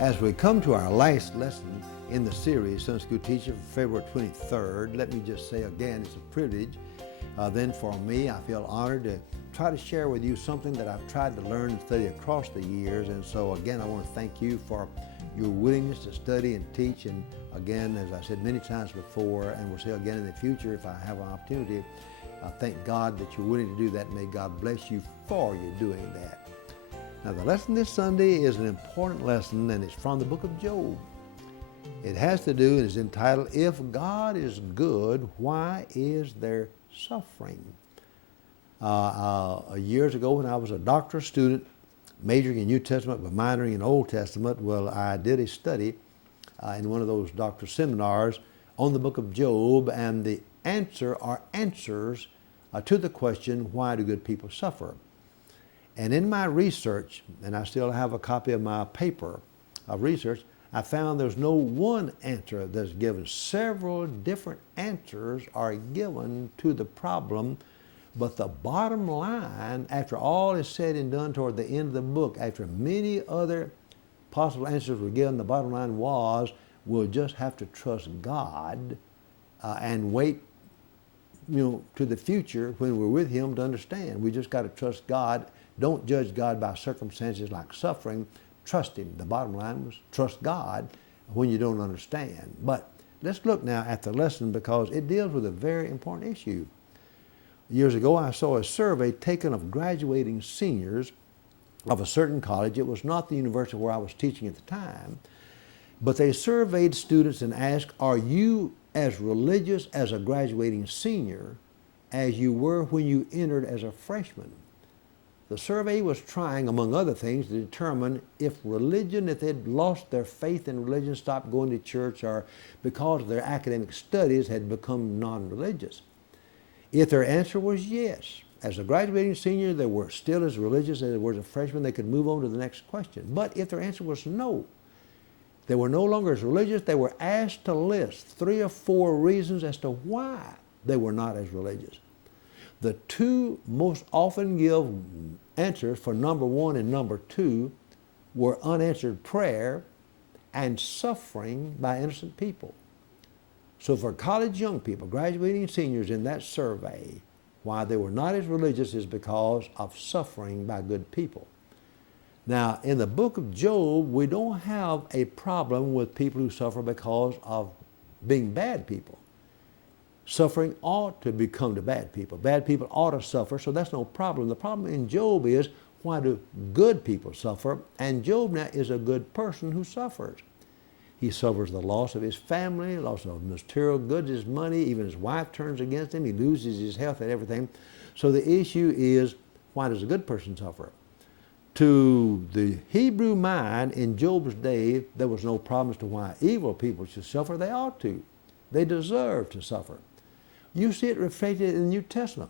As we come to our last lesson in the series, Sunday School Teacher, for February 23rd, let me just say again, it's a privilege. Then for me, I feel honored to try to share with you something that I've tried to learn and study across the years. And so again, I want to thank you for your willingness to study and teach. And again, as I said many times before, and will say again in the future if I have an opportunity, I thank God that you're willing to do that. May God bless you for you doing that. Now, the lesson this Sunday is an important lesson, and it's from the book of Job. It has to do, and is entitled, If God is Good, Why Is There Suffering? Years ago when I was a doctoral student, majoring in New Testament but minoring in Old Testament, well, I did a study in one of those doctoral seminars on the book of Job, and the answer or answers to the question, why do good people suffer? And in my research, and I still have a copy of my paper of research, I found there's no one answer that's given. Several different answers are given to the problem, but the bottom line, after all is said and done toward the end of the book, after many other possible answers were given, the bottom line was, we'll just have to trust God and wait to the future when we're with Him to understand. We just got to trust God. Don't judge God by circumstances like suffering. Trust Him. The bottom line was trust God when you don't understand. But let's look now at the lesson because it deals with a very important issue. Years ago, I saw a survey taken of graduating seniors of a certain college. It was not the university where I was teaching at the time, but they surveyed students and asked, are you as religious as a graduating senior as you were when you entered as a freshman? The survey was trying, among other things, to determine if they'd lost their faith in religion, stopped going to church, or because of their academic studies had become non-religious. If their answer was yes, as a graduating senior, they were still as religious as they were as a freshman, they could move on to the next question. But if their answer was no, they were no longer as religious, they were asked to list 3 or 4 reasons as to why they were not as religious. The two most often given answers for number 1 and number 2 were unanswered prayer and suffering by innocent people. So for college young people, graduating seniors in that survey, why they were not as religious is because of suffering by good people. Now, in the book of Job, we don't have a problem with people who suffer because of being bad people. Suffering ought to become to bad people. Bad people ought to suffer, so that's no problem. The problem in Job is, why do good people suffer? And Job now is a good person who suffers. He suffers the loss of his family, loss of material goods, his money, even his wife turns against him, he loses his health and everything. So the issue is, why does a good person suffer? To the Hebrew mind in Job's day, there was no problem as to why evil people should suffer. They ought to. They deserve to suffer. You see it reflected in the New Testament.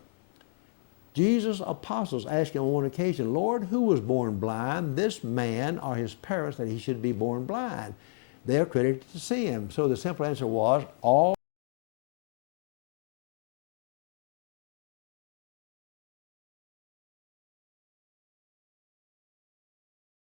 Jesus' apostles asked him on one occasion, Lord, who was born blind, this man or his parents, that he should be born blind? They are credited to sin. So the simple answer was, all